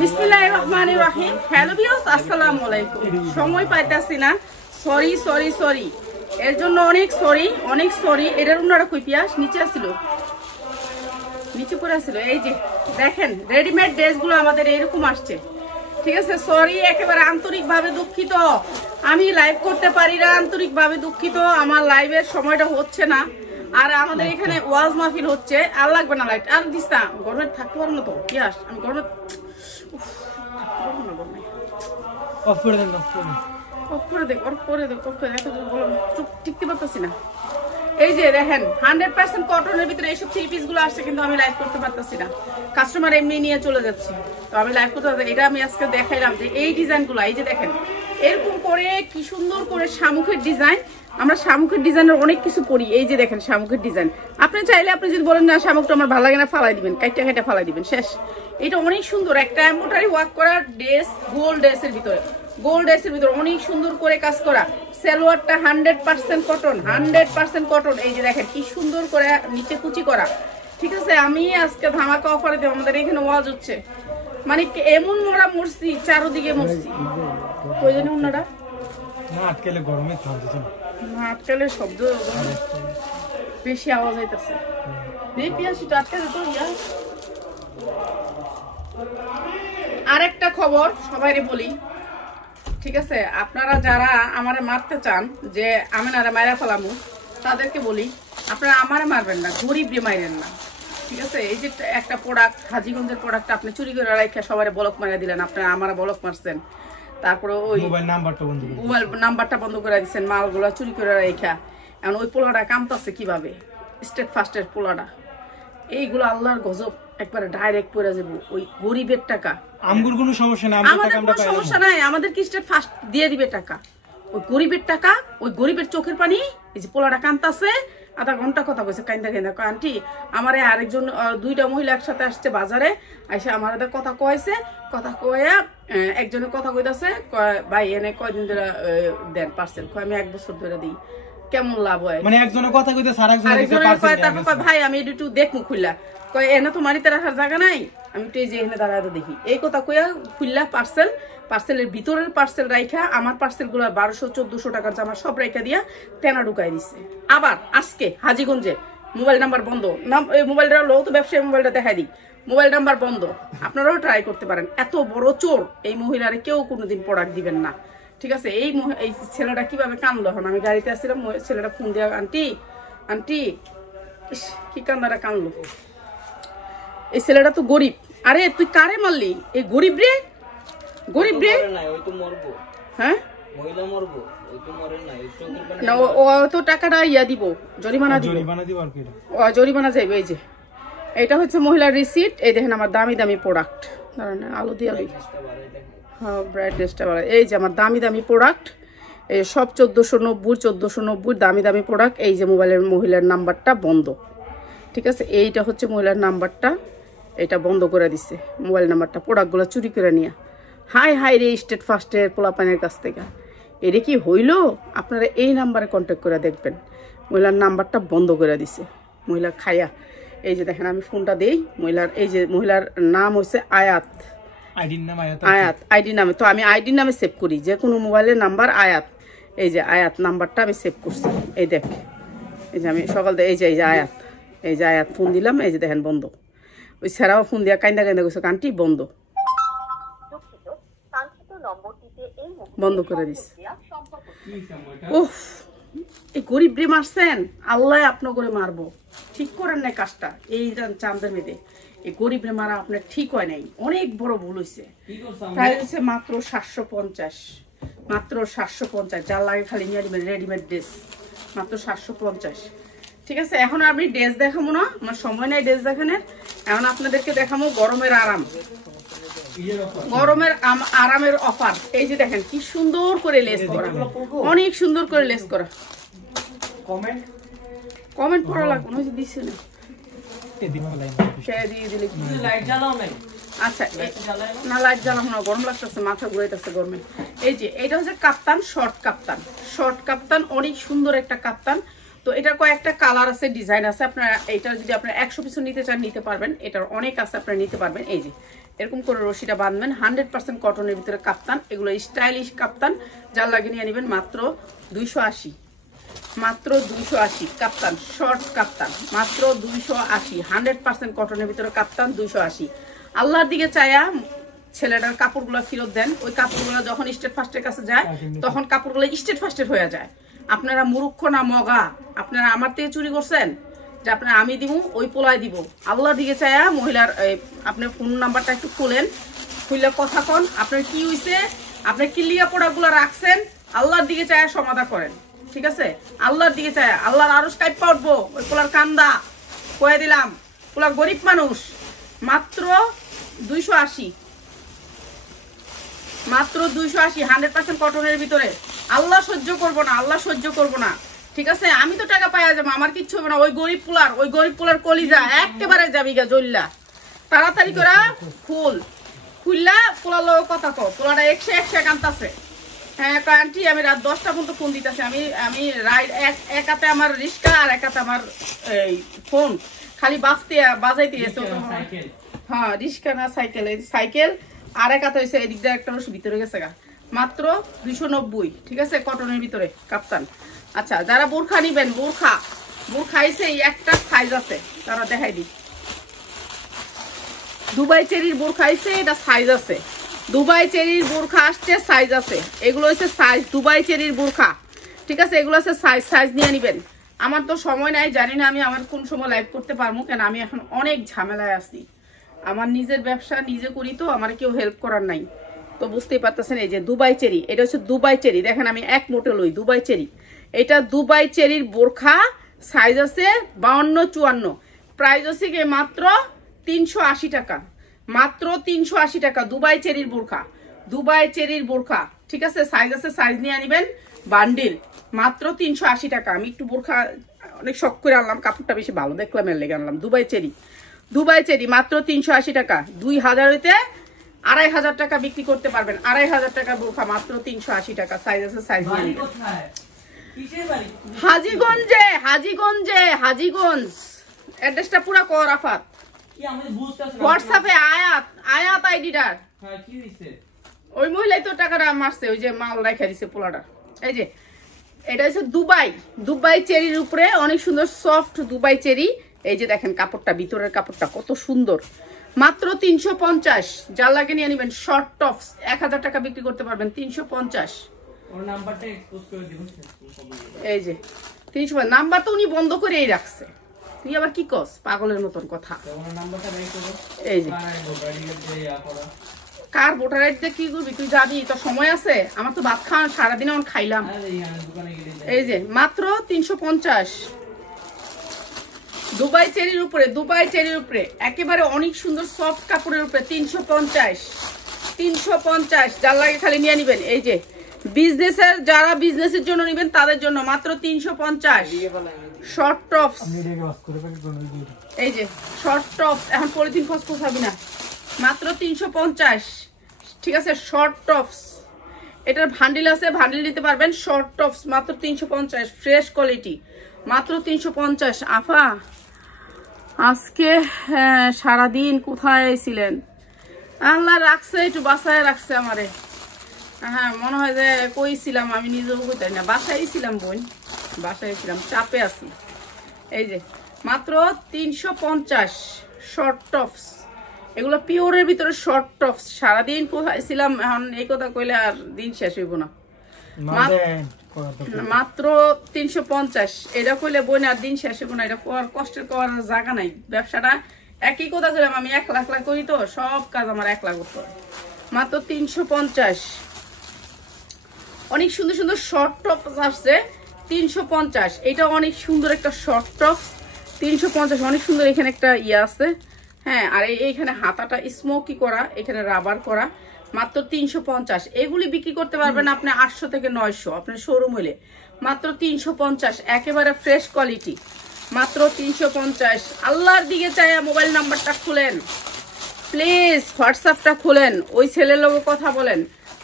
বিসমিল্লাহির রহমানির রহিম। Hello viewers, আসসালামু আলাইকুম। সময় পাইতাছি না, সরি এর জন্য অনেক সরি। এটার উনারা কই পিয়াস নিচে পড়ে আসছিল। এই যে দেখেন রেডিমেড ড্রেসগুলো আমাদের এরকম আসছে, ঠিক আছে। সরি, একেবারে আন্তরিকভাবে দুঃখিত। আমি লাইভ করতে পারি না, আন্তরিকভাবে দুঃখিত। আমার লাইভের সময়টা হচ্ছে না। আর আমাদের এখানে ওয়াজ মাহফিল হচ্ছে। আর লাগবে না লাইট, আর দিস না, গরমে থাকতে পারবো না তো পিয়াস। আমি গরমে টিকতে পারতেছি না। এই যে দেখেন 100% কটনের ভিতরে এইসব থ্রি পিস গুলো আসছে, কিন্তু আমি লাইভ করতে পারতেছি না। কাস্টমার এমনি নিয়ে চলে যাচ্ছে, তো আমি লাইভ করতে পারছি। এটা আমি আজকে দেখাইলাম যে এই ডিজাইন গুলো, এই যে দেখেন এরকম করে কি সুন্দর করে শামুকের ডিজাইন। আমরা শামুকের ডিজাইনের অনেক কিছু পরি। এই যে দেখেন শামুকের ডিজাইন, আপনি চাইলে আপনি যদি বলেন না শামুকটা আমার ভালো লাগে না, ফালাই দিবেন, কাইটা ফালাই দিবেন, শেষ। এটা অনেক সুন্দর একটা এমব্রয়ডারি ওয়ার্ক করা ড্রেস, গোল্ড ড্রেসের ভিতরে অনেক সুন্দর করে কাজ করা। সালোয়ারটা 100% কটন, 100% কটন। এই যে দেখেন কি সুন্দর করে নিচে কুচি করা, ঠিক আছে। আমি আজকে ধামাকা অফারে দেব। আমাদের এখানে ওয়াজ হচ্ছে, মানে এমন মোড়া মরছি, চারোদিকে মরছি। ওই জন্য ওনারা আটকালে গরমে থাকছে না, আটকালে শব্দ বেশি আওয়াজ হইতেছে। আরেকটা খবর সবাইরে বলি, ঠিক আছে। আপনারা যারা আমারে মারতে চান যে আমি না মায়েরা ফেলামু, তাদেরকে বলি আপনারা আমারে মারবেন না, গরিব রে মাইরেন না, ঠিক আছে। এই যে একটা প্রোডাক্ট, হাজীগঞ্জের প্রোডাক্ট আপনি চুরি করে রাখা সবাই বলক মারা দিলেন, আপনারা আমারা বলক মারছেন। তারপরে ওই মোবাইল নাম্বারটা বন্ধ করে দিচ্ছেন, মালগুলা চুরি করে রাখা। এখন ওই পোলাটা কামতাছে কিভাবে, স্টেট ফার্স্টের পোলাটা। এইগুলো আল্লাহর গজব, একবারে ডাইরেক্ট পড়ে যাবো। ওই গরিবের টাকা, আমগুর কোনো সমস্যা নাই, আমাদের কোনো সমস্যা নাই, আমাদের কি স্টেট ফার্স্ট দিয়ে দিবে টাকা। ওই গরিবের টাকা, ওই গরিবের চোখের পানি। এই যে পোলাটা কামতাছে, আধা ঘন্টা কথা কইছে কাইন্দা আন্টি আমারে আরেকজন, দুইটা মহিলা একসাথে আসছে বাজারে, আইসা আমার কথা কয়েছে, কথা কয়া একজনের কথা কইতাছে, ভাই এনে কয়দিন ধরে দেন পার্সেল। আমি 1 বছর ধরে দিই, কেমন লাভ হয়? মানে একজনের কথা কইতাছে আরেকজনের কয়, তারপর কয় ভাই আমি একটু দেখমু খুললা, কয় এনে তো মারিতে রাখার জায়গা নাই, আমি একটু এই যে এখানে দাঁড়ায় দেখি। এই কথা কইয়া খুললা পার্সেলের ভিতরের পার্সেল রাইখা আমার পার্সেল গুলো 1200-1400 টাকার জামা সব রাইখা দিয়া তেনা ঢুকাই দিচ্ছে। আবার আজকে হাজীগঞ্জে মোবাইল নাম্বার বন্ধ, এই মোবাইলটা লো তো ব্যবসায়ী মোবাইলটা দেখাই দিই, মোবাইল নাম্বার বন্ধ। আপনারাও ট্রাই করতে পারেন। এত বড় চোর এই মহিলারে কেউ কোনোদিন প্রোডাক্ট দিবেন না, ঠিক আছে। এই ছেলেটা কিভাবে কামলো, এখন আমি গাড়িতে আসছিলাম, ছেলেটা ফোন দিয়া আন্টি কি কান্নাটা কানলো। এই ছেলেটা তো গরিব। আরে তুই কারে মারলি? এই গরিব রে হ্যাঁ না, ও তো টাকাটা দিব, জরিমানা যাইবে। এই যে এটা হচ্ছে মহিলার রিসিট। এই দেখেন আমার দামি প্রোডাক্ট, আলো দিয়ে হ্যাঁ ব্রাইটনেসটা বাড়াই। এই যে আমার দামি প্রোডাক্ট, এই সব 1490 দামি প্রোডাক্ট। এই যে মহিলার নাম্বারটা বন্ধ, ঠিক আছে। এইটা হচ্ছে মহিলার নাম্বারটা, এটা বন্ধ করে দিচ্ছে মোবাইল নাম্বারটা, প্রোডাক্টগুলো চুরি করে নিয়ে। হাই রে স্টেট ফার্স্টের পোলাপানের কাছ থেকে এটা কি হইল? আপনারা এই নাম্বারে কন্ট্যাক্ট করে দেখবেন, মহিলার নাম্বারটা বন্ধ করে দিছে মহিলা খায়া। এই যে দেখেন আমি ফোনটা দেই মহিলার, এই যে মহিলার নাম হচ্ছে আয়াত, আইডি নামে। তো আমি আইডি নামে সেভ করি, যে কোনো মোবাইলের নাম্বার আয়াত। এই যে আয়াত নাম্বারটা আমি সেভ করছি। এই দেখ, এই যে আমি সকাল এই যে আয়াত ফোন দিলাম। এই যে দেখেন বন্ধ। ওই স্যারাও ফোন দিয়া কাইন্দা গেছে, কান্টি বন্ধ করে দিস। ওহ, এই গরিব রে মারছেন, আল্লাহ আপনার করে মারবো। ঠিক করেন না কাজটা, এই চাঁদের মেয়েদে এই গরিব রে মারা আপনার ঠিক হয় নাই, অনেক বড় ভুল হয়েছে। প্রায় হচ্ছে মাত্র 750, যার লাগে খালি নিয়ে নেবেন রেডিমেড ড্রেস, মাত্র 750, ঠিক আছে। এখন আমি ড্রেস দেখাবো না, আমার সময় নাই ড্রেস দেখানোর। এখন আপনাদেরকে দেখাবো গরমের আরামের অফার। এই যে দেখেন কি সুন্দর করে লেস করা, অনেক সুন্দর করে লেস করা। কমেন্ট পড়া লাগবে না, দিচ্ছে না আচ্ছা না, লাইট জ্বালাবো না, গরম লাগতেছে, মাথা ঘুরাইতেছে গরমে। এই যে এটা হচ্ছে কাপ্তান, শর্ট কাপ্তান, অনেক সুন্দর একটা কাপ্তান। তো এটার কয়েকটা কালার আছে, ডিজাইন আছে। আপনারা এটা যদি আপনারা 100 পিস নিতে চান নিতে পারবেন, এটার অনেক আছে, আপনারা নিতে পারবেন। এই যে এরকম করে রশিটা বাঁধবেন। 100% কটনের ভিতরে কাপ্তান, এগুলো স্টাইলিশ কাপ্তান। যার লাগে নিয়ে নেবেন মাত্র 280, মাত্র 280 কাপ্তান, শর্ট কাপ্তান মাত্র 280। 100% কটনের ভিতরে কাপ্তান 280। আল্লাহর দিকে চায়া ছেলেটার কাপড়গুলো ফেরত দেন। ওই কাপড়গুলো যখন স্টেট ফার্স্টের কাছে যায় তখন কাপড়গুলো স্টেট ফার্স্টের হয়ে যায়। আপনারা মূর্খ না মগা, আপনারা আমার থেকে চুরি করছেন যে আপনারা আমি দিব ওই পোলায় দিব। আল্লাহর দিকে চায়া মহিলার আপনার ফোন নাম্বারটা একটু খুলেন, খুললে কথা কন, আপনার কি হয়েছে, আপনার কি লিয়া প্রোডাক্টগুলো রাখছেন, আল্লাহর দিকে চায়া সমাধান করেন। ঠিক আছে, আল্লাহর দিকে চায়া আল্লাহর আরো কাইপা উঠবো। ওই পোলার কান্দা কয়ে দিলাম, পোলা গরিব মানুষ। মাত্র 280, মাত্র 280। 100% কটনের ভিতরে। আল্লাহ সহ্য করবো না, আল্লাহ সহ্য করবো না। ঠিক আছে, আমি তো টাকা পাইয়া যাবো, আমার কিচ্ছু হবে না। ওই গরিব পোলার কলিজা একেবারে যাবি গা জল্লা। তাড়াতাড়ি করে খুললা পোলার লোক কথা কো। পোলাটা 100 কান্তাছে। হ্যাঁ আন্টি, আমি রাত 10টা পর্যন্ত ফোন দিতেছি। আমি রাইড এক হাতে আমার রিক্সা আর এক হাতে আমার এই ফোন, খালি বাজাইতে গেছে। হ্যাঁ রিক্সা না সাইকেল, সাইকেল আর এক হাতে হয়েছে। এদিক দিয়ে একটা রসু ভিতরে গেছে গা। মাত্র 290। ঠিক আছে, কটনের ভিতরে কাপ্তান। আচ্ছা, যারা বোরখা নিবেন, বোরখা আইছে একটা সাইজ আছে, তারা দেখাই দিই। দুবাই চেরির বোরখা আইছে, এটা সাইজ আছে। দুবাই চেরির বোরখা আসছে, সাইজ আছে। এগুলো হচ্ছে সাইজ দুবাই চেরির বোরখা। ঠিক আছে, এগুলো হচ্ছে সাইজ নিয়ে নিবেন। আমার তো সময় নাই, জানি না আমি আমার কোন সময় লাইভ করতে পারবো, কেন আমি এখন অনেক ঝামেলায় আছি। আমার নিজের ব্যবসা নিজে করি, তো আমার কেউ হেল্প করার নাই। তো বুঝতেই পারতেছেন, এই যে দুবাই চেরি, এটা হচ্ছে দুবাই চেরি। দেখেন আমি এক মোটে লই দুবাই চেরি। এটা দুবাই চেরির বোরখা, সাইজ আছে 52-54। প্রাইস হচ্ছে কি মাত্র 380 টাকা, মাত্র 380 টাকা। দুবাই চেরির বোরখা, দুবাই চেরির বোরখা। ঠিক আছে, সাইজ আছে, সাইজ নিয়ে আনিবেন। বান্ডিল মাত্র 380 টাকা। আমি একটু বোরখা অনেক শখ করে আনলাম, কাপড়টা বেশি ভালো দেখলাম এর লেগে আনলাম। দুবাই চেরি, দুবাই চেরি মাত্র 380 টাকা। 2000 হইতে 2500 টাকা বিক্রি করতে পারবেন। 2500 টাকা বোরখা মাত্র 380 টাকা। সাইজ আছে, সাইজ নিয়ে নিবেন। হাজীগঞ্জে, হাজীগঞ্জ। অ্যাড্রেসটা পুরা কর আফাত। হোয়াটসঅ্যাপে আয়াত আইডিটার। ওই মহিলাই তো টাকাটা মারছে, ওই যে মাল রেখে দিছে পোলাটা। এই যে এটা হচ্ছে দুবাই চেরির উপরে অনেক সুন্দর সফট দুবাই চেরি। এই যে দেখেন কাপড়টা, ভিতরের কাপড়টা কত সুন্দর। মাত্র 350। যার লাগে নিয়ে নিবেন। শর্ট টপস 1000 টাকা বিক্রি করতে পারবেন। 350। এই যে 300 নাম্বার তো উনি বন্ধ করেই রাখছে। তুই আবার কি কস পাগলের মতন কথা। এই যে কার ভোটার আইডি দিয়ে কি করবি, তুই যাবি, তোর সময় আছে? আমার তো ভাত খাওয়া সারাদিন এখন খাইলাম। এই যে মাত্র 350। দুবাই চেরির উপরে, দুবাই চেরির উপরে একেবারে অনেক সুন্দর সফট কাপড়ের উপরে 350। 350। যার লাগে খালি নিয়ে নিবেন। এই যে বিজনেসের, যারা বিজনেসের জন্য নিবেন তাদের জন্য মাত্র 350। শর্ট টপস, এই যে শর্ট টপস। এখন পলিথিন খসখস হবে না, মাত্র 350। ঠিক আছে, শর্ট টপস। এটার ভান্ডিল আছে, ভান্ডিল নিতে পারবেন। শর্ট টপস মাত্র 350, ফ্রেশ কোয়ালিটি মাত্র 350। আফা আজকে সারাদিন কোথায় ছিলেন? আল্লাহ রাখছে, একটু বাসায় রাখছে আমারে। হ্যাঁ মনে হয় যে কই ছিলাম, আমি নিজেও কইতাই না। বাসায় ছিলাম বোন, বাসায় ছিলাম, চাপে আছি। এই যে মাত্র 350 শর্ট টপস। এগুলো পিওরের ভিতরে শর্ট টপস। সারাদিন কোথায় ছিলাম, এখন এই কথা কইলে আর দিন শেষ হইব না। মাত্র 350। এটা কইলে বোন আর দিন শেষ হইব না। এটা কষ্টের করার জায়গা নাই। ব্যবসাটা একই কথা কইলাম, আমি 1 লাখ করি তো, সব কাজ আমার 1 লাখ করতে হয়। মাত্র 350। অনেক সুন্দর সুন্দর শর্ট টপ আসছে 350। এটা অনেক সুন্দর একটা শর্ট টপ 350। অনেক সুন্দর। এখানে একটা ইয়ে আছে, হ্যাঁ, আর এইখানে হাতাটা স্মোকি করা, এখানে রাবার করা। মাত্র 350। এগুলি বিক্রি করতে পারবেন আপনি 800 থেকে 900 আপনার শোরুম হইলে। মাত্র 350, একেবারে ফ্রেশ কোয়ালিটি। মাত্র 350। আল্লাহর দিকে চাইয়া মোবাইল নাম্বারটা খুলেন প্লিজ, হোয়াটসঅ্যাপটা খুলেন, ওই ছেলের লোক কথা বলেন।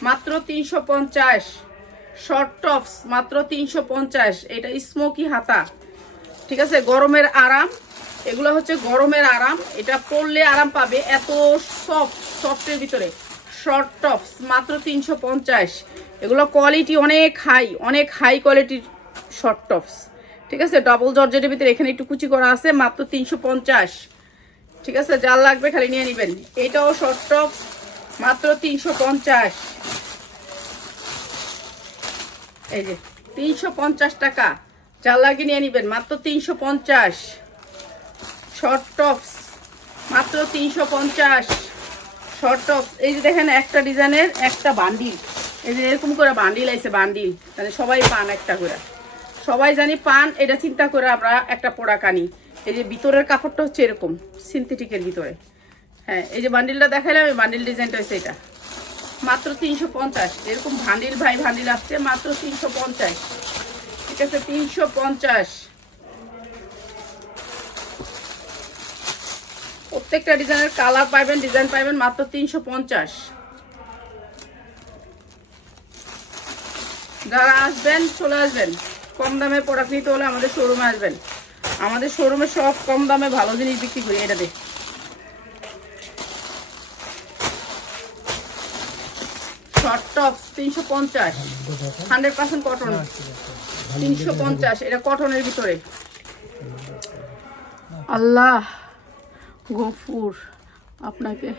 মাত্র 350 শর্ট টপস, মাত্র 350। এটা স্মোকি হাতা। ঠিক আছে, গরমের আরাম। এগুলো হচ্ছে গরমের আরাম, এটা পরলে আরাম পাবে। এত সফট সফটের ভিতরে শর্ট টপস মাত্র 350। এগুলো কোয়ালিটি অনেক হাই কোয়ালিটির শর্ট টপস, ঠিক আছে। ডাবল জর্জেটের ভিতরে এখানে একটু কুচি করা আছে, মাত্র 350, ঠিক আছে। যার লাগবে খালি নিয়ে নেবেন। এটাও শর্ট টপ, মাত্র 350। এই যে 350 টাকা, যার লাগে নিয়ে নেবেন, মাত্র 350। শর্ট টপস মাত্র 350 শর্ট টপস। এই যে দেখেন একটা ডিজাইনের একটা বান্ডিল, এই যে এরকম করে বান্ডিল আছে, বান্ডিল মানে সবাই পান একটা করে, সবাই জানি পান, এটা চিন্তা করে আমরা একটা পোড়া কানি। এই যে ভিতরের কাপড়টা হচ্ছে এরকম সিনথেটিকের ভিতরে, হ্যাঁ। এই যে বান্ডিলটা দেখাইলাম, এই বান্ডিল ডিজাইনটা হচ্ছে এটা, মাত্র 350। এরকম ভান্ডিল ভাই ভান্ডিল আসছে, মাত্র 350, ঠিক আছে। 350 প্রত্যেকটা ডিজাইনের কালার পাবেন, ডিজাইন পাবেন, মাত্র 350। যারা আসবেন চলে আসবেন, কম দামে প্রোডাক্ট নিতে হলে আমাদের শোরুমে আসবেন। আমাদের শোরুমে সব কম দামে ভালো জিনিস বিক্রি করি। এটা দেখ, শর্ট টপস 350, 100% কটন, 350। এটা কটনের ভিতরে। আল্লাহ গফুর আপনাকে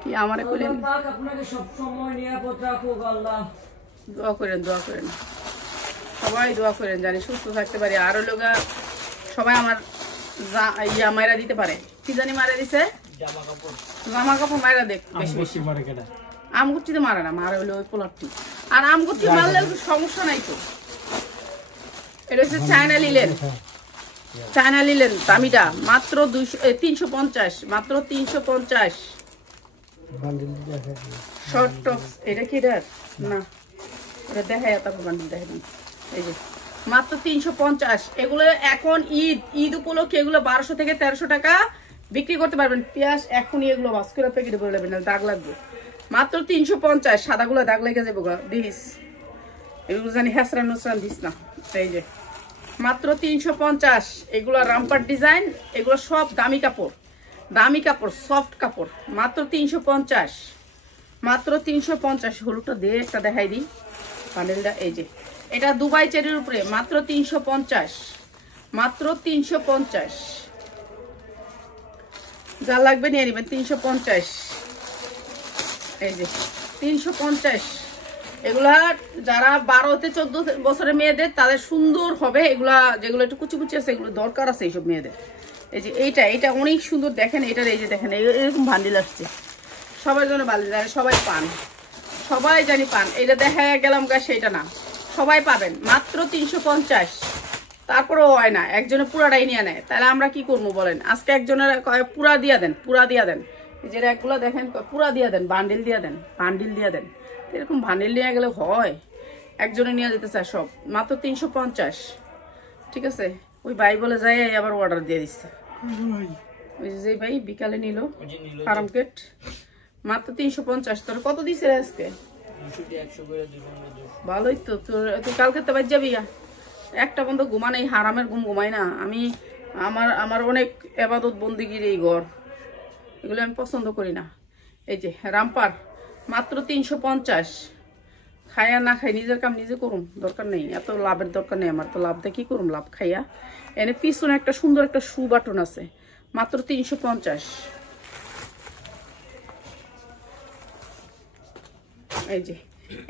কি আমারে কইলেন, আপনাকে সব সময় নিরাপদ রাখুক আল্লাহ। দোয়া করেন, দোয়া করেন, সবাই দোয়া করেন, জানি সুস্থ থাকতে পারি। আরো লোক সবাই আমার ইয়া মাইরা দিতে পারে, কি জানি মারা দিছে, জামা কাপড় মাইরা দেখ বেশি বেশি। আমগুটিতে মারে না, মারে হলো ওই পোলারটি। আর আমগুটি মারলে সমস্যা নাই তো। এটা হচ্ছে চায়না লিলেন, চায়না লিলেন দামিটা, মাত্র 350, মাত্র 350। শর্ট টপস এটা কি রে না, এটা দেখাই তারপর বান্ডিল দেখাই। এই যে মাত্র 350। এগুলো এখন ঈদ উপলক্ষে এগুলো 1200 থেকে 1300 টাকা বিক্রি করতে পারবেন। পেঁয়াজ এখনই এগুলো বাস্কুরা প্যাকেটে বলে নেবেন, দাগ লাগবে। মাত্র 350, সাদাগুলো দাগ লেগে যাবো দিস, এগুলো জানি হ্যাসরান নুসরান দিস না। এই যে মাত্র 350। এগুলো রামপার ডিজাইন, এগুলো সব দামি কাপড়, দামি কাপড়, সফট কাপড়, মাত্র 350, মাত্র 350। হলুদটা দিয়ে একটা দেখাই দিই প্যান্ডেলটা। এই যে এটা দুবাই চেরির উপরে, মাত্র 350, মাত্র 350। যা লাগবে নিয়ে নেবেন, 350। এই যে 350। এগুলা যারা 12 থেকে 14 বছরের মেয়েদের তাদের সুন্দর হবে। এগুলা যেগুলো একটু কুচি কুচি আছে, এগুলো দরকার আছে এইসব মেয়েদের। এই যে এইটা অনেক সুন্দর, দেখেন এটার, এই যে দেখেন এরকম বান্ডিল আসছে, সবার জন্য বান্ডিল, সবাই পান, সবাই জানি পান। এটা দেখা গেলাম গা সেটা না, সবাই পাবেন, মাত্র 350। তারপরেও হয় না, একজনে পুরাটাই নিয়ে নেয়, তাহলে আমরা কি করবো বলেন। আজকে একজনের পুরা দিয়া দেন, পুরা দিয়া দেন, যে একগুলো দেখেন পুরা দিয়া দেন, বান্ডিল দিয়া দেন, বান্ডিল দিয়া দেন। এরকম বান্ডিল নিয়ে গেলে হয়, একজনে নিয়ে যেতে চায় সব, মাত্র 350, ঠিক আছে। ওই ভাই বলে যাই আবার অর্ডার দিয়ে দিচ্ছে, ওই যে ভাই বিকালে নিল ফার্মকেট, মাত্র 350। তোর কত দিছে আজকে? ভালোই তো। তুই কালকে তো বাজ যাবি, একটা বন্ধ ঘুমা নেই, হারামের ঘুম ঘুমাই না আমি। আমার অনেক এবাদত বন্দিগির এই ঘর, এগুলো আমি পছন্দ করি না। এই যে রামপার, মাত্র 350। খাইয়া না খাই, নিজের কাম নিজে করুম, দরকার নেই, এত লাভের দরকার নেই আমার। তো লাভ দিয়ে কি করুম, লাভ খাইয়া। এনে পিছনে একটা সুন্দর একটা শু বাটন আছে, মাত্র 350। এই যে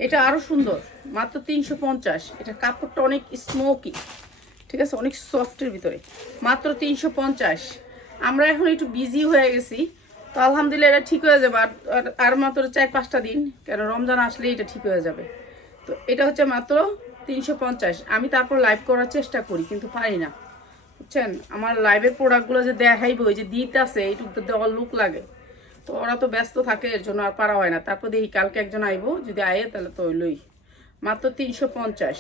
এটা আরো সুন্দর, মাত্র 350। এটা কাপড়টা অনেক স্মোকি, ঠিক আছে, অনেক সফটের ভিতরে, মাত্র 350। আমরা এখন একটু বিজি হয়ে গেছি, তো আলহামদুলিল্লাহ এটা ঠিক হয়ে যাবে। আর মাত্র 4-5টা দিন, কেন রমজান আসলে এটা ঠিক হয়ে যাবে। তো এটা হচ্ছে মাত্র 350। আমি তারপর লাইভ করার চেষ্টা করি, কিন্তু পারি না, বুঝছেন। আমার লাইভের প্রোডাক্টগুলো যে দেখাইবো, ওই যে দিতে আছে, এইটুকু দেওয়ার লুক লাগে, তো ওরা তো ব্যস্ত থাকে, এর জন্য আর পারা হয় না। তারপর দেখি কালকে একজন আইবো, যদি আয়ে তাহলে তো ওইলই, মাত্র 350,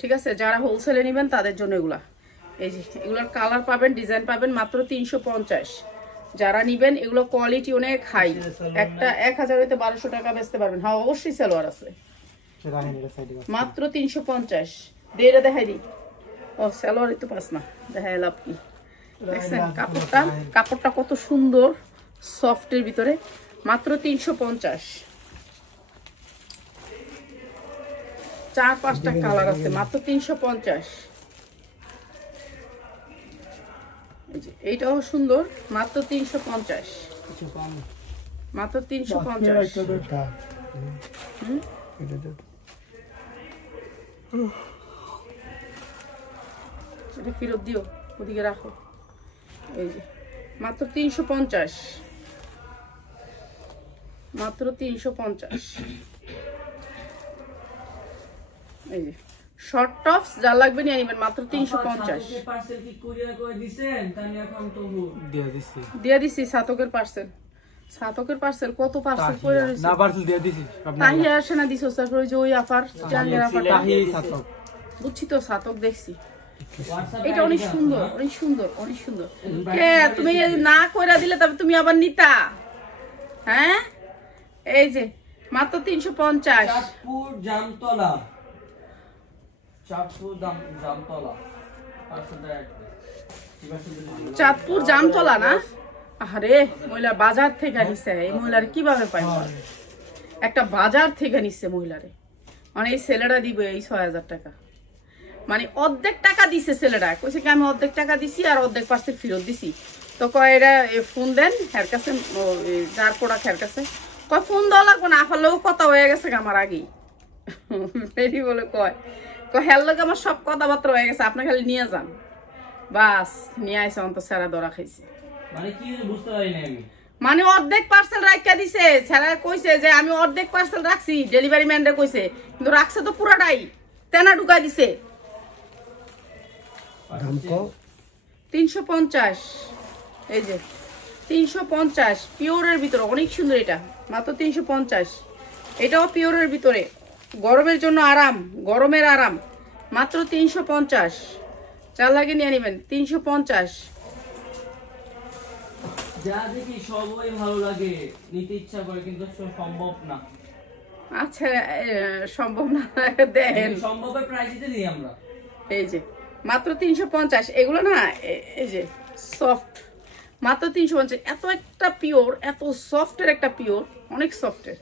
ঠিক আছে। যারা হোলসেলে নেবেন তাদের জন্য এগুলা। এই যে এগুলোর কালার পাবেন, ডিজাইন পাবেন, মাত্র 350। যারা নিবেন এগুলো কোয়ালিটি অনেক হাই, একটা 1000 হইতে 1200 টাকা বেচতে পারবেন। হ্যাঁ অবশ্যই সালোয়ার আছে, মাত্র 350। দিয়ে দেখাই দিই, ও সালোয়ারই তো পাস না, দেখাই লাভ কি। দেখছেন কাপড়টা কত সুন্দর, সফটের ভিতরে মাত্র 350। 4-5টা কালার আছে, মাত্র 350। এই যে এইটাও সুন্দর, মাত্র 350, মাত্র 350। এটা ফেরত দিও, ওদিকে রাখো। এই যে মাত্র 350, মাত্র 350। এই যে শর্ট টপস যা লাগবে নিয়ে নেবেন, মাত্র 350। পার্সেল কি কুরিয়ার করে দিবেন? তানি এখন তো দিয়ে দিছি সাতকের পার্সেল। সাতকের পার্সেল কত পার্সেল করে রইছে? না পার্সেল দিয়ে দিছি আপনার। তাহিয়া আসে না দিছো স্যার, ওই যে ওই আফার জাঙ্গের আফার তাহিয়াই সাতক। বুঝছি তো, সাতক দেখছি। এটা অনেক সুন্দর, অনেক সুন্দর, অনেক সুন্দর। কে তুমি না কইরা দিলে তবে তুমি আবার নিতা? হ্যাঁ, এই যে মাত্র 350। চাঁদপুর জামতলা, চাঁদপুর জামতলা, চাঁদপুর জামতলা না? আরে মহিলা বাজার থেকে নিছে, এই মহিলার কিভাবে পাই? একটা বাজার থেকে নিচ্ছে মহিলারে, মানে এই ছেলেরা দিবে এই 6000 টাকা, মানে অর্ধেক টাকা দিছে ছেলেরা। কইছে কি আমি অর্ধেক টাকা দিছি আর অর্ধেক পার্সেল ফেরত দিছি। তো কয় এরা ফোন দেন হের কাছে, যার প্রোডাক্ট হের কাছে। কয় ফোন দেওয়া লাগবে না, আফার লোক কথা হয়ে গেছে আমার আগেই। রেডি বলে কয় হের লোক আমার সব কথাবার্তা হয়ে গেছে, আপনি খালি নিয়ে যান। বাস নিয়ে আইসে, অন্তত সেরা ধরা খাইছে। মানে কি বুঝতে পারি না আমি, মানে অর্ধেক পার্সেল রাখা দিছে। সেরা কইছে যে আমি অর্ধেক পার্সেল রাখছি, ডেলিভারি ম্যানরে কইছে, কিন্তু রাখছে তো পুরাটাই, তেনা ঢুকাই দিছে। 350। এই যে 350 পিওরের ভিতরে, অনেক সুন্দর। এটা মাত্র 350। এটাও পিওরের ভিতরে, গরমের জন্য আরাম, গরমের আরাম, মাত্র 350। চার লাগে নিয়ে নেবেন, 350। যা দেখি সবই ভালো লাগে, নিতে ইচ্ছা করে, কিন্তু সম্ভব না। আচ্ছা সম্ভব না, দেন সম্ভবের প্রাইসে দিই আমরা। এই যে মাত্র 350। এগুলো না এই যে সফট, মাত্র 350। এত একটা পিওর, এত সফটের একটা পিওর, অনেক সফটের,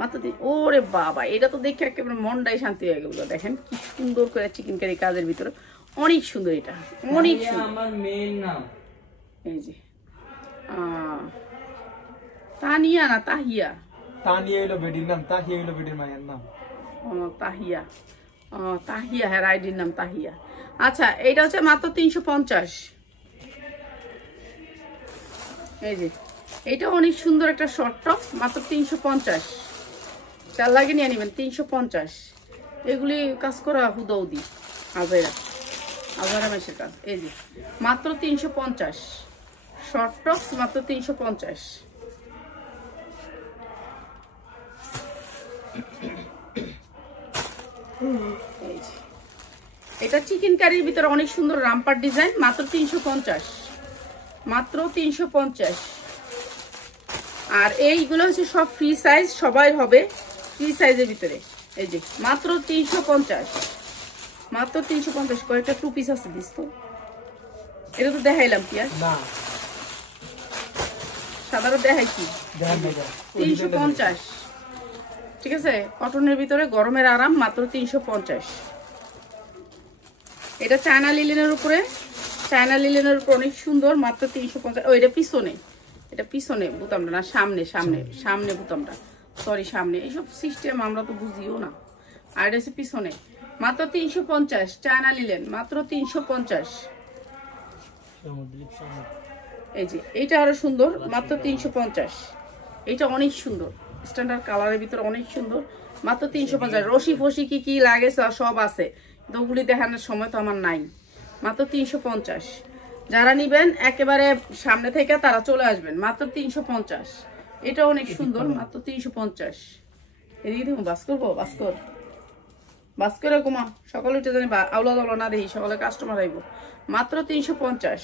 মাত্র। ওরে বাবা, এটা তো দেখে একেবারে মনটাই শান্তি হয়ে গেল। দেখেন কি সুন্দর করে চিকেন কারি কাজের ভিতরে, অনেক সুন্দর। এটা অনেক সুন্দর। আমার মেয়ের নাম এই যে তানিয়া না তাহিয়া? তানিয়া হলো বেডির নাম, তাহিয়া হলো বেডির মায়ের নাম। তাহিয়া, তাহিয়া, হ্যাঁ আইডির নাম তাহিয়া। আচ্ছা এইটা হচ্ছে মাত্র 350। এই যে এটা অনেক সুন্দর একটা শর্ট টপ, মাত্র 350। চার লাগে নিয়ে নেবেন, 350। এগুলি কাজ করা হুদৌদি আজারা মেসের কাজ। এই যে মাত্র 350 শর্ট টপ, মাত্র 350। এটা চিকেন কারির ভিতরে অনেক সুন্দর রামপার ডিজাইন, মাত্র 350, মাত্র 350। আর এইগুলো হচ্ছে সব ফ্রি সাইজ, সবাই হবে ফ্রি সাইজের ভিতরে। এই যে মাত্র 350, মাত্র 350। কয়েকটা টু পিস আছে দিস তো, এটা তো দেখাইলাম কি আর না, সাধারণ দেখাই কি 350। ঠিক আছে, কটনের ভিতরে গরমের আরাম, মাত্র 350। এটা চায়না লিলেনের উপরে, চায়না লিলেনের উপর অনেক সুন্দর, মাত্র 350। ও এটা পিছনে, এটা পিছনে বুতামটা না, সামনে সামনে সামনে বুতামটা, সরি সামনে। এইসব সিস্টেম আমরা তো বুঝিও না। আর এটা হচ্ছে পিছনে, মাত্র 350 চায়না লিলেন, মাত্র 350। এই যে এইটা আরো সুন্দর, মাত্র 350। এইটা অনেক সুন্দর, স্ট্যান্ডার্ড কালারের ভিতরে অনেক সুন্দর, মাত্র 350। রশি ফসি কি কি লাগে সব আছে, তো ওগুলি দেখানোর সময় তো আমার নাই। মাত্র 350। যারা নিবেন একেবারে সামনে থেকে তারা চলে আসবেন, মাত্র 350। এটা অনেক সুন্দর, মাত্র 350। এদিকে দেখুন, বাস করবো, বাস করে ঘুমা, সকালে উঠে জানি আউলা দাওলা না দেখি, সকালে কাস্টমার আইব। মাত্র 350।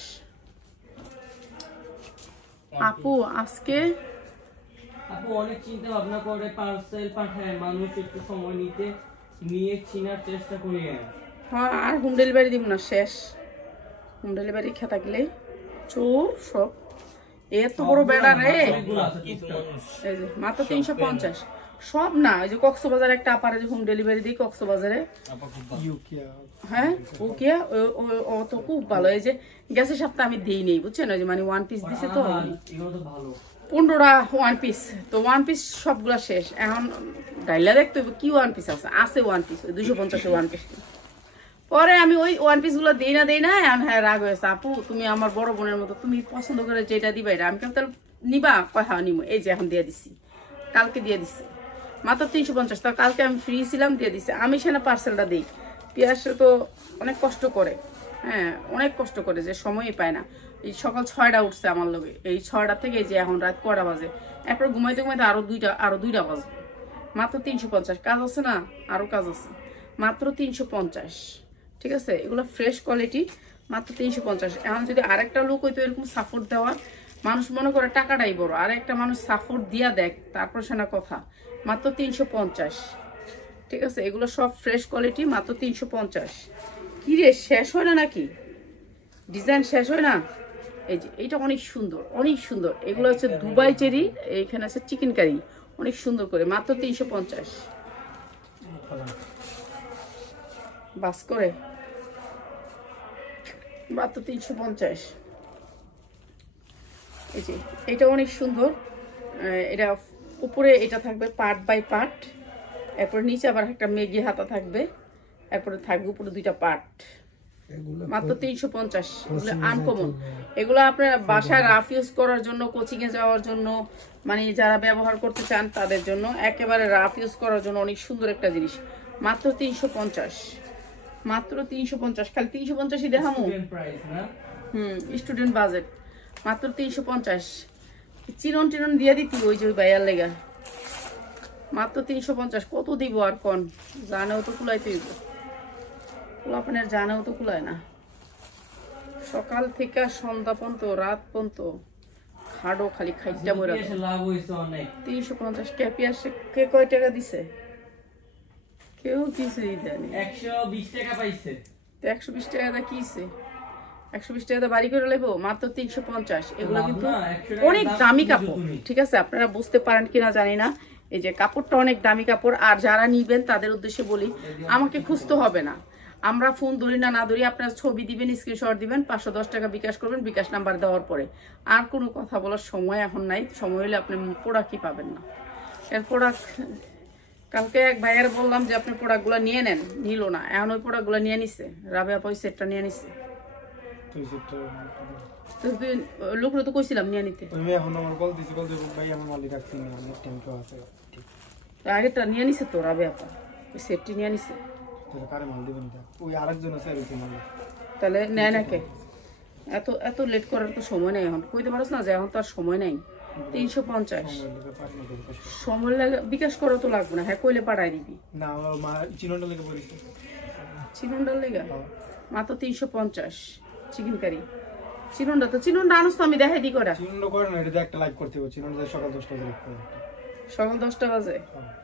আপু আজকে আপু অনেক চিন্তা ভাবনা করে পার্সেল পাঠায়, মানুষ একটু সময় নিয়ে চিনার চেষ্টা করি। হ্যাঁ, আর হোম ডেলিভারি দিব না, শেষ। হোম ডেলিভারি খেয়ে থাকলে চোর সব এত বড় বেড়া রে, অনেকগুলো আছে টুকটাক। এই যে মাত্র 350। সব না, ওই যে কক্সবাজার একটা আপারে যে হোম ডেলিভারি দিই কক্সবাজারে, ইউকিয়া হ্যাঁ ওকে ও তো খুব ভালো। এই যে গ্যাসের সপ্তাহে আমি দিই নেই বুঝছেন, ওই যে মানে 1 পিস দিছে তো এগুলো তো ভালো। 15টা 1 পিস, তো 1 পিস সবগুলা শেষ। এখন ডাইলা দেখতে হবে কি 1 পিস আছে 1 পিস, ওই 250 1 পিস। পরে আমি ওই 1 পিস গুলো দেই না, এখন হ্যাঁ রাগ হয়েছে, আপু তুমি আমার বড় বোনের মতো, তুমি পছন্দ করে যেটা দিবা এটা আমি কেমন তাহলে নিবা, কয় হ্যাঁ নিবো। এই যে এখন দিয়ে দিচ্ছি, কালকে দিয়ে দিচ্ছি মাত্র 350। তা কালকে আমি ফ্রি ছিলাম, দিয়ে দিচ্ছি। আমি সেনা পার্সেলটা দিই, পিয়াসে তো অনেক কষ্ট করে, হ্যাঁ অনেক কষ্ট করে, যে সময়ই পায় না। এই সকাল 6টা উঠছে আমার লগে, এই 6টা থেকে যে এখন রাত কটা বাজে, এরপর ঘুমাইতে আরো দুইটা বাজবে। মাত্র 350। কাজ আছে না, আরো কাজ আছে, মাত্র 350। ঠিক আছে, এগুলো ফ্রেশ কোয়ালিটি, মাত্র 350। এখন যদি আরেকটা লুক হইতো এরকম সাপোর্ট দেওয়া, মানুষ মনে করে টাকাটাই বড়, আর একটা মানুষ সাপোর্ট দিয়া দেখ তারপর সেনা কথা, মাত্র 350। ঠিক আছে, এগুলো সব ফ্রেশ কোয়ালিটি, মাত্র 350। কি রে শেষ হয় না নাকি, ডিজাইন শেষ হয় না? এই যে এইটা অনেক সুন্দর, অনেক সুন্দর। এগুলো হচ্ছে দুবাই চেরি, এইখানে আছে চিকেন কারি, অনেক সুন্দর করে, মাত্র 350। বাস করে মাত্র 350। এই যে এটা অনেক সুন্দর, এটা উপরে এটা থাকবে পার্ট বাই পার্ট, এরপর নিচে আবার একটা মেগি হাতা থাকবে, এরপরে থাকবে উপরে 2টা পার্ট, মাত্র 350। এগুলো আনকমন, এগুলো আপনার বাসায় রাফ ইউজ করার জন্য, কোচিং এ যাওয়ার জন্য, মানে যারা ব্যবহার করতে চান তাদের জন্য একেবারে রাফ ইউজ করার জন্য অনেক সুন্দর একটা জিনিস, মাত্র 350। মাত্র 350, খালি 350ই দেখামু। স্টুডেন্ট বাজেট, মাত্র 350। চিরন টিরন দিয়ে দিতি ওই যে ওই ভাইয়ার লেগা, মাত্র 350। কত দিব আর কোন, জানেও তো কুলাইতে হইব, আপনার জানেও তো কুলায় না। সকাল থেকে সন্ধ্যা পর্যন্ত, রাত পর্যন্ত খাডো খালি খাইটা মরে। লাভ হইছে অনেক। 350 ক্যাপিয়াস কে কয় টাকা দিছে? কেউ কিছুই দেয়নি। 120 টাকা পাইছে। 120 টাকা কিছে, 120 টাকা বাড়ি করে লেবো, মাত্র 350। এগুলো কিন্তু অনেক দামি কাপড়, ঠিক আছে, আপনারা বুঝতে পারেন কিনা জানি না। এই যে কাপড়টা অনেক দামি কাপড়, আর যারা নিবেন তাদের উদ্দেশ্যে বলি, আমাকে খুঁজতে হবে না, আমরা ফোন ধরি না ধরি, আপনারা ছবি দিবেন, স্ক্রিনশট দিবেন, 510 টাকা বিকাশ করবেন, বিকাশ নাম্বার দেওয়ার পরে। আর কোনো কথা বলার সময় এখন নাই, সময় হলে আপনি প্রোডাক্টই পাবেন না। এর প্রোডাক্ট কালকে এক ভাইয়ের বললাম যে আপনি প্রোডাক্টগুলো নিয়ে নেন, নিল না, এখন ওই প্রোডাক্টগুলো নিয়ে নিছে, রাবেয়া পয়সা সেটটা নিয়ে নিছে। লোকরা তো কইছিলাম নিয়ে নিতে, আগেরটা নিয়ে নিছে তো রাবেয়া পা, ওই সেটটি নিয়ে নিছে। তাহলে নেয় না কে? এত লেট করার তো সময় নেই, এখন কইতে পারছ না যে এখন তো আর সময় নেই। 350 সময় লাগে, বিকাশ করা তো লাগবে না, হ্যাঁ কইলে পাঠাই দিবি। চিনন্ডার লেগা মাত্র 350 চিকেন কারি। চিনন্ডা আনুস তো আমি দেখাই দিই করা। সকাল 10টা বাজে,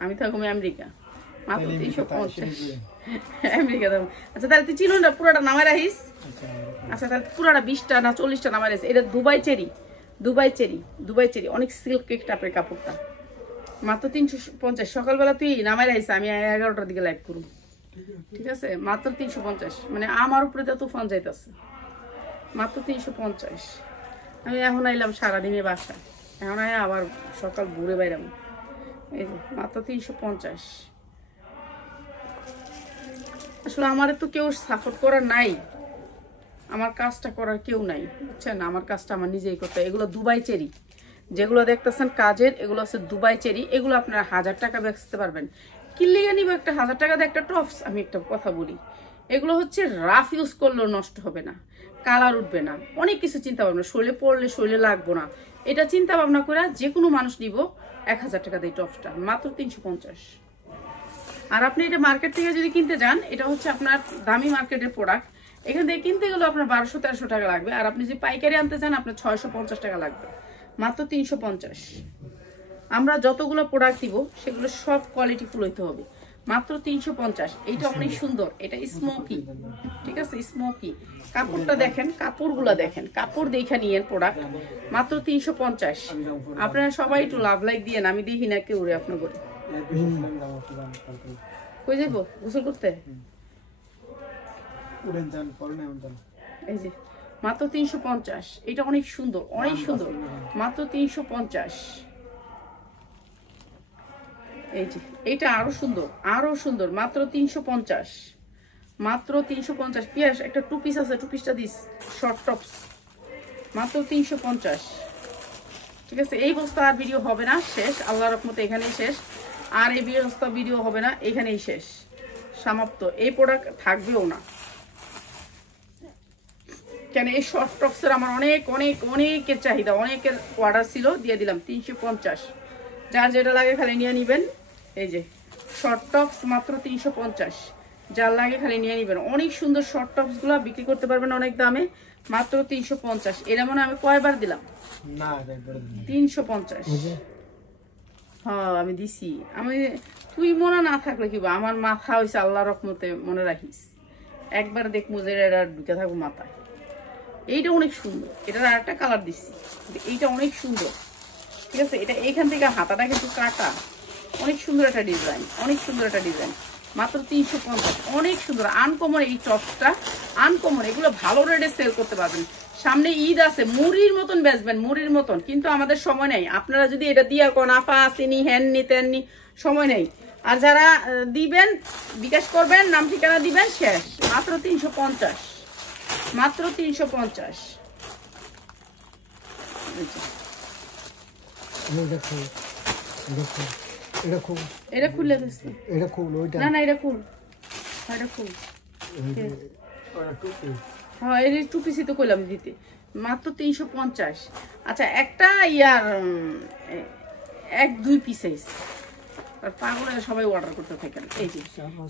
আমি থাকুম আমেরিকা, মাত্র 350 আমেরিকা দাম। আচ্ছা তাহলে তুই চিনন্ডা পুরোটা নামাই রাখিস। আচ্ছা তাহলে পুরোটা 20টা না 40টা নামাই রাখিস। এটা দুবাই চেরি অনেক সিল্ক টাইপের কাপড়টা, মাত্র 350। সকালবেলা তুই নামাই রাখিস, আমি 11টার দিকে লাইভ করুন, ঠিক আছে, মাত্র 350। মানে আমার উপরে যত ফোন যাইতেছে, মাত্র 350। আমি এখন আইলাম সারাদিনে বাসা, এখন আবার সকাল ভোরে বাইরাম। এই যে মাত্র 350। আসলে আমার তো কেউ সাপোর্ট করার নাই, আমার কাজটা করার কেউ নাই, বুঝছেন, আমার কাজটা আমার নিজেই করতে। এগুলো দুবাই চেরি, যেগুলো দেখতেছেন কাজের, এগুলো হচ্ছে দুবাই চেরি। এগুলো আপনারা 1000 টাকা বেচতে পারবেন। কিনলে নিব একটা 1000 টাকা দিয়ে একটা টপস। আমি একটা কথা বলি, এগুলো হচ্ছে রাফ ইউজ করলেও নষ্ট হবে না, কালার উঠবে না, অনেক কিছু চিন্তা ভাবনা, শরীরে পড়লে শরীরে লাগবো না, এটা চিন্তা ভাবনা করে যে কোনো মানুষ নিব 1000 টাকা দিয়ে টপসটা, মাত্র 350। আর আপনি এটা মার্কেট থেকে যদি কিনতে যান, এটা হচ্ছে আপনার দামি মার্কেটের প্রোডাক্ট, এখান থেকে কিনতে গেলে আপনার 1200-1300 টাকা লাগবে। আর আপনি যদি পাইকারি আনতে চান আপনার 650 টাকা লাগবে, মাত্র 350। আমরা যতগুলো প্রোডাক্ট দিব সেগুলো সব কোয়ালিটি ফুল হইতে হবে, মাত্র 350। এইটা অনেক সুন্দর, এটা স্মোকি, ঠিক আছে স্মোকি। কাপড়টা দেখেন, কাপড়গুলা দেখেন, কাপড় দেখে নিয়েন প্রোডাক্ট, মাত্র 350। আপনারা সবাই একটু লাভ লাইক দিয়েন, আমি দেখি না কেউ রে আপনার করে। কই যাবো গোসল করতে? এই যে মাত্র 350, এটা অনেক সুন্দর, অনেক সুন্দর, মাত্র 350। এই যে এটা আরো সুন্দর, আরো সুন্দর, মাত্র 350, মাত্র 350। পিয়াস একটা টু পিস আছে, টু পিসটা দিস, শর্ট টপস, মাত্র 350। ঠিক আছে, এই বস্তা আর ভিডিও হবে না, শেষ আল্লাহর রহমতে এখানেই শেষ। আর এই বস্তা ভিডিও হবে না, এখানেই শেষ, সমাপ্ত। এই প্রোডাক্ট থাকবেও না, কেন এই শর্ট টপসের আমার অনেক অনেক অনেকের চাহিদা, অনেকের অর্ডার ছিল, দিয়ে দিলাম 350। যার যেটা লাগে খালি নিয়ে নিবেন। এই যে শর্ট টপস মাত্র 350, যার লাগে খালি নিয়ে নিবেন। অনেক সুন্দর শর্ট টপস গুলা বিক্রি করতে পারবেন অনেক দামে, মাত্র 350। এর মনে আমি কয়বার দিলাম? 350। হ্যাঁ আমি দিছি, আমি তুই মনে না থাকলে কি, আমার মাথা হয়েছে আল্লাহর রহমতে, মনে রাখিস, একবার দেখবো যে এটা ঢুকে থাকবো মাথায়। এইটা অনেক সুন্দর, এটার আর একটা কালার দিচ্ছি, এইটা অনেক সুন্দর, ঠিক আছে। এটা এখান থেকে হাতাটা কিন্তু কাটা, অনেক সুন্দর একটা ডিজাইন, অনেক সুন্দর একটা ডিজাইন, মাত্র 350। অনেক সুন্দর আনকমন এই টপসটা, আনকমন, এগুলো ভালো রেটে সেল করতে পারবেন। সামনে ঈদ আছে, মুড়ির মতন বেচবেন, মুড়ির মতন, কিন্তু আমাদের সময় নেই। আপনারা যদি এটা দিয়া কোন আফা আসেনি হ্যাননি তেননি, সময় নেই। আর যারা দিবেন বিকাশ করবেন, নাম ঠিকানা দিবেন, শেষ, মাত্র 350, মাত্র 350। এটা খুলে দিচ্ছি, না না এটা খুল, এটা খুল। হ্যাঁ এই টু পিসি তো কইলাম দিতে, মাত্র 350। আচ্ছা একটা ইয়ার 1-2 পিস আর পাগল সবাই অর্ডার করতে থাকেন। এই যে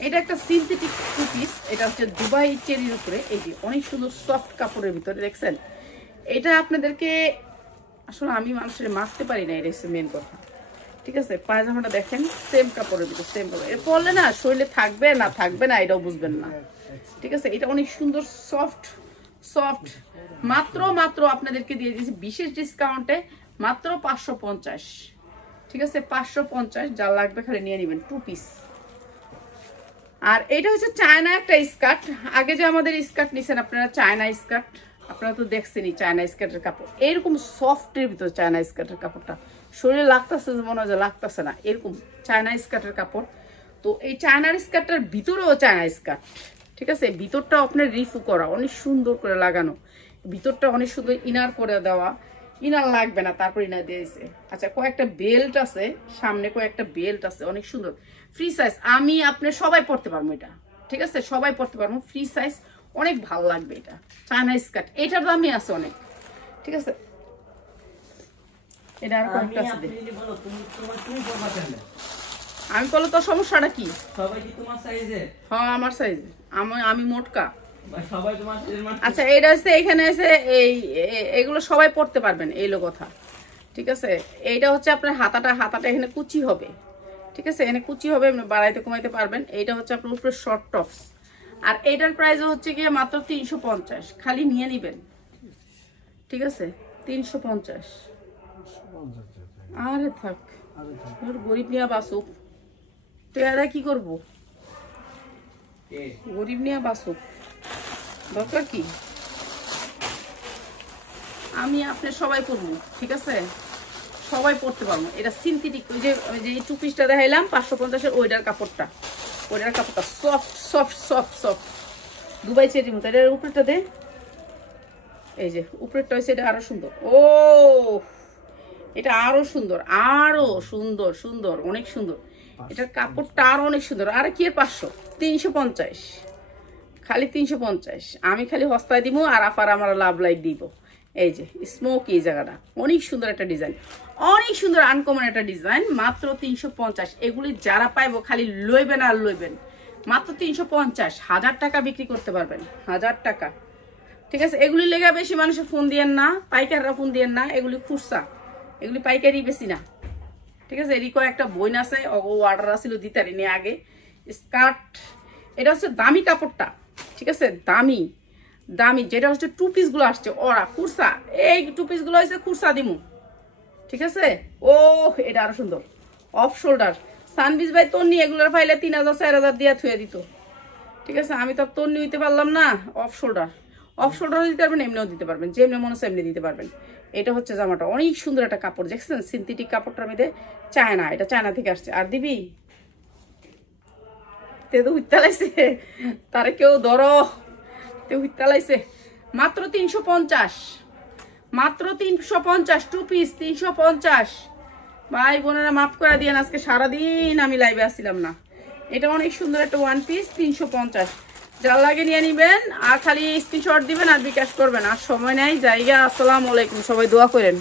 এটা একটা সিনথেটিক টু পিস, এটা হচ্ছে দুবাই চেরির উপরে। এই যে অনেক সুন্দর সফট কাপড়ের ভিতরে, দেখছেন? এটা আপনাদেরকে আসলে আমি মানুষের মারতে পারি না, এটা হচ্ছে মেন কথা, ঠিক আছে। পায়জামাটা দেখেন, সেম কাপড়ের ভিতরে, সেম কাপড়। এটা পরলে না শরীরে থাকবে না থাকবে না এটাও বুঝবেন না, ঠিক আছে। এটা অনেক সুন্দর সফট সফট, মাত্র মাত্র আপনাদেরকে দিয়ে দিয়েছি বিশেষ ডিসকাউন্টে, মাত্র 550, ঠিক আছে 550। যা লাগবে খালি নিয়ে নেবেন, টু পিস। আর এটা হচ্ছে চায়না একটা স্কার্ট, আগে যে আমাদের স্কার্ট নিছেন আপনারা চায়না স্কার্ট, আপনারা তো দেখছেনই চায়না স্কার্টের কাপড়, এরকম সফটের ভিতরে চায়না স্কার্টের কাপড়টা, শরীরে লাগতেছে মনে হয় যে লাগতেছে না, এরকম চায়না স্কার্টের কাপড়। তো এই চায়নার স্কার্টটার ভিতরেও চায়না স্কার্ট, ঠিক আছে। ভিতরটা আপনার রিফু করা, অনেক সুন্দর করে লাগানো, ভিতরটা অনেক সুন্দর ইনার করে দেওয়া, ইনার লাগবে না, তারপর ইনার দিয়েছে। আচ্ছা কয়েকটা বেল্ট আছে, সামনে কয়েকটা বেল্ট আছে, অনেক সুন্দর, ফ্রি সাইজ। আমি আপনি সবাই পড়তে পারবো এটা, ঠিক আছে, সবাই পড়তে পারবো, ফ্রি সাইজ, অনেক ভালো লাগবে। এটা চায়না স্কার্ট, এটার দামই আছে অনেক, ঠিক আছে। এটা আর কয়েকটা আছে, আমি বলো তো সমস্যাটা কি? সবাই কি তোমার সাইজে? হ্যাঁ আমার সাইজ, আমি মোটকা। সবাই তোমার সাইজের মাল। আচ্ছা এটা হচ্ছে এখানে এসে এগুলো সবাই পড়তে পারবেন, এইলো কথা, ঠিক আছে। এইটা হচ্ছে আপনার হাতাটা এখানে কুচি হবে, ঠিক আছে, এখানে কুচি হবে, আপনি বাড়াইতে কমাইতে পারবেন। এইটা হচ্ছে আপনার উপরে শর্ট টপস, আর এইটার প্রাইস হচ্ছে গিয়ে মাত্র 350, খালি নিয়ে নিবেন, ঠিক আছে 350। আরে থাক, গরিব নিয়ে বাসুক, টেয়ারা কি করবো, গরিব নিয়ে বাসুক, দরকার কি, আমি আপনি সবাই পরবো, ঠিক আছে, সবাই পড়তে পারবো। এটা সিনথেটিক, ওই যে টু পিসটা দেখাইলাম 550-এর, ওইটার কাপড়টা soft soft soft soft, Dubai চেরির মতো। এটার উপরেটা দে, এই যে উপরেরটা হয়েছে, এটা আরো সুন্দর। ও এটা আরো সুন্দর, আরো সুন্দর সুন্দর, অনেক সুন্দর। এটার কাপড়টা আরো অনেক সুন্দর। আর কি 500, 350, খালি 350। আমি খালি হস্তায় দিব, আর আপার আমার লাভ লাইক দিব। এই যে স্মোক, এই জায়গাটা অনেক সুন্দর একটা ডিজাইন, অনেক সুন্দর আনকমন একটা ডিজাইন, মাত্র 350। এগুলি যারা পাইবো খালি লইবেন আর লইবেন, মাত্র 350। 1000 টাকা বিক্রি করতে পারবেন, 1000 টাকা, ঠিক আছে। এগুলি লেগে বেশি মানুষের ফোন দিয়েন না, পাইকাররা ফোন দিয়েন না, এগুলি খুচরা, এগুলি পাইকারি বেশি না, ঠিক আছে। এরই কয়েকটা বইন আছে, ও অর্ডার আসছিল দিতারি নিয়ে আগে, স্কার্ট। এটা হচ্ছে দামি কাপড়টা, ঠিক আছে, দামি দামি। যেটা হচ্ছে 2 পিসগুলো আসছে ওরা খুরসা, এই 2 পিসগুলো হচ্ছে খুরসা দিমু, ঠিক আছে। ও এটা আরো সুন্দর, অফ শোল্ডার। সানবিজ ভাই তন্নি এগুলোর ফাইলে 3000 4000 দিয়ে থুয়ে দিত, ঠিক আছে। আমি তো তন্নি হইতে পারলাম না। অফ শোল্ডার, অফ শোল্ডারও দিতে পারবেন, এমনিও দিতে পারবেন, যে এমনি মনে হচ্ছে এমনি দিতে পারবেন। এটা হচ্ছে জামাটা, অনেক সুন্দর একটা কাপড় দেখছেন, সিনথেটিক কাপড়টার মধ্যে, চায়না, এটা চায়না থেকে আসছে। আর দিবি তে তো হুইতালাইছে, তারে কেউ ধরো, তে হুইতালাইছে। মাত্র 350, মাত্র 350, 2 পিস 350। ভাই বোনেরা মাফ করে দিয়েন, আজকে সারাদিন আমি লাইভে আসছিলাম না। এটা অনেক সুন্দর একটা 1 পিস 350, যার লাগে নিয়ে নিবেন। আর খালি স্ক্রিনশট দিবেন আর বিকাশ করবেন, আর সময় নেই জায়গা। আসসালামু আলাইকুম, সবাই দোয়া করেন।